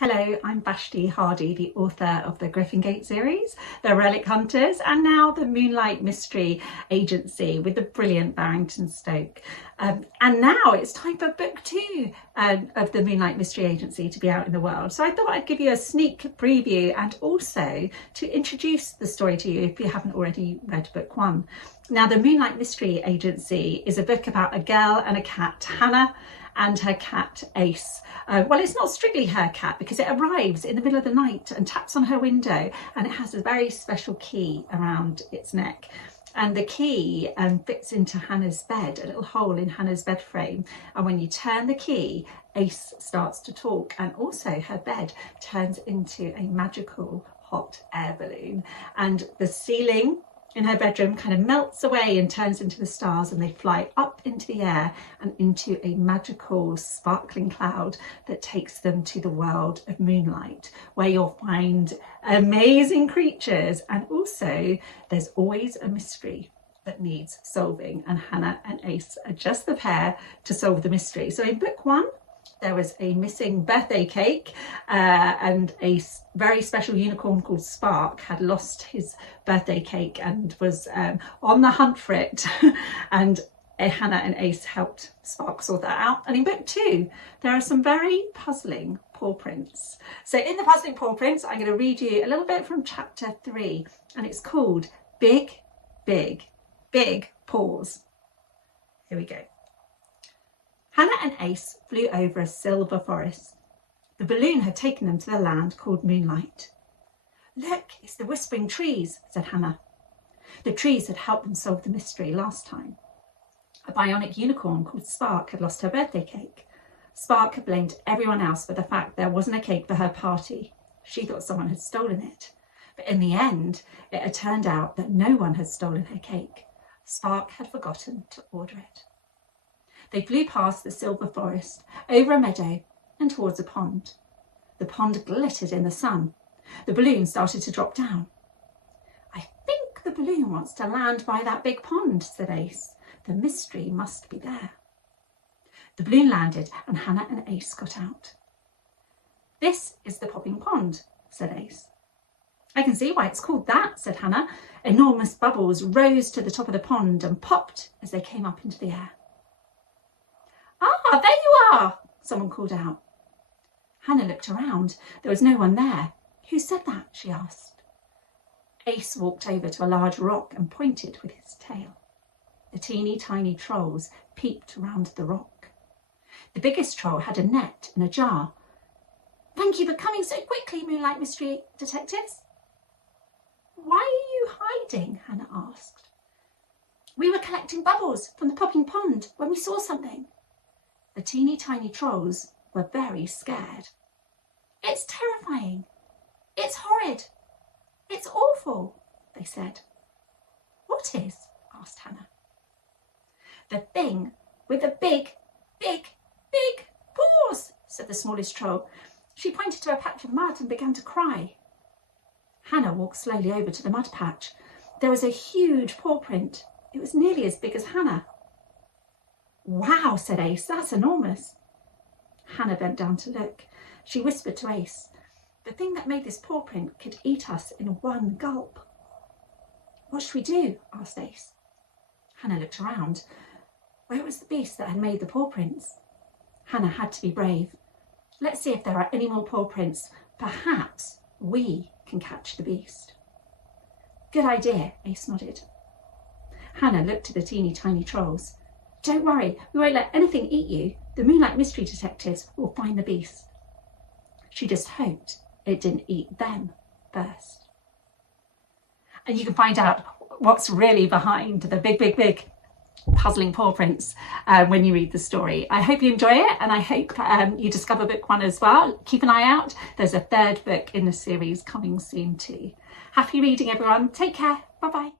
Hello, I'm Vashti Hardy, the author of the Griffin Gate series, The Relic Hunters, and now the Moonlight Mystery Agency with the brilliant Barrington Stoke. And now it's time for book 2 of the Moonlight Mystery Agency to be out in the world. So I thought I'd give you a sneak preview and also to introduce the story to you if you haven't already read book 1. Now, the Moonlight Mystery Agency is a book about a girl and a cat, Hana and her cat Ace. Well, it's not strictly her cat because it arrives in the middle of the night and taps on her window, and it has a very special key around its neck. And the key fits into Hana's bed, a little hole in Hana's bed frame. And when you turn the key, Ace starts to talk, and also her bed turns into a magical hot air balloon. And the ceiling in her bedroom kind of melts away and turns into the stars, and they fly up into the air and into a magical sparkling cloud that takes them to the world of Moonlight, where you'll find amazing creatures, and also there's always a mystery that needs solving, and Hana and Ace are just the pair to solve the mystery. So in book 1 there was a missing birthday cake, and a very special unicorn called Spark had lost his birthday cake and was on the hunt for it. And Hana and Ace helped Spark sort that out. And in book 2, there are some very puzzling paw prints. So in the puzzling paw prints, I'm going to read you a little bit from chapter 3, and it's called Big, Big, Big Paws. Here we go. Hana and Ace flew over a silver forest. The balloon had taken them to the land called Moonlight. "Look, it's the whispering trees," said Hana. The trees had helped them solve the mystery last time. A bionic unicorn called Spark had lost her birthday cake. Spark had blamed everyone else for the fact there wasn't a cake for her party. She thought someone had stolen it. But in the end, it had turned out that no one had stolen her cake. Spark had forgotten to order it. They flew past the silver forest, over a meadow, and towards a pond. The pond glittered in the sun. The balloon started to drop down. "I think the balloon wants to land by that big pond," said Ace. "The mystery must be there." The balloon landed, and Hana and Ace got out. "This is the popping pond," said Ace. "I can see why it's called that," said Hana. Enormous bubbles rose to the top of the pond and popped as they came up into the air. "Ah, there you are!" someone called out. Hana looked around. There was no one there. "Who said that?" she asked. Ace walked over to a large rock and pointed with his tail. The teeny tiny trolls peeped round the rock. The biggest troll had a net and a jar. "Thank you for coming so quickly, Moonlight Mystery Detectives." "Why are you hiding?" Hana asked. "We were collecting bubbles from the popping pond when we saw something." The teeny tiny trolls were very scared. "It's terrifying. It's horrid. It's awful," they said. "What is?" asked Hana. "The thing with the big, big, big paws," said the smallest troll. She pointed to a patch of mud and began to cry. Hana walked slowly over to the mud patch. There was a huge paw print. It was nearly as big as Hana. "Wow," said Ace, "that's enormous." Hana bent down to look. She whispered to Ace, "The thing that made this paw print could eat us in one gulp." "What should we do?" asked Ace. Hana looked around. Where was the beast that had made the paw prints? Hana had to be brave. "Let's see if there are any more paw prints. Perhaps we can catch the beast." "Good idea," Ace nodded. Hana looked at the teeny tiny trolls. "Don't worry, we won't let anything eat you. The Moonlight Mystery Detectives will find the beast." She just hoped it didn't eat them first. And you can find out what's really behind the big, big, big puzzling paw prints when you read the story. I hope you enjoy it, and I hope you discover book 1 as well. Keep an eye out. There's a 3rd book in the series coming soon too. Happy reading, everyone. Take care. Bye-bye.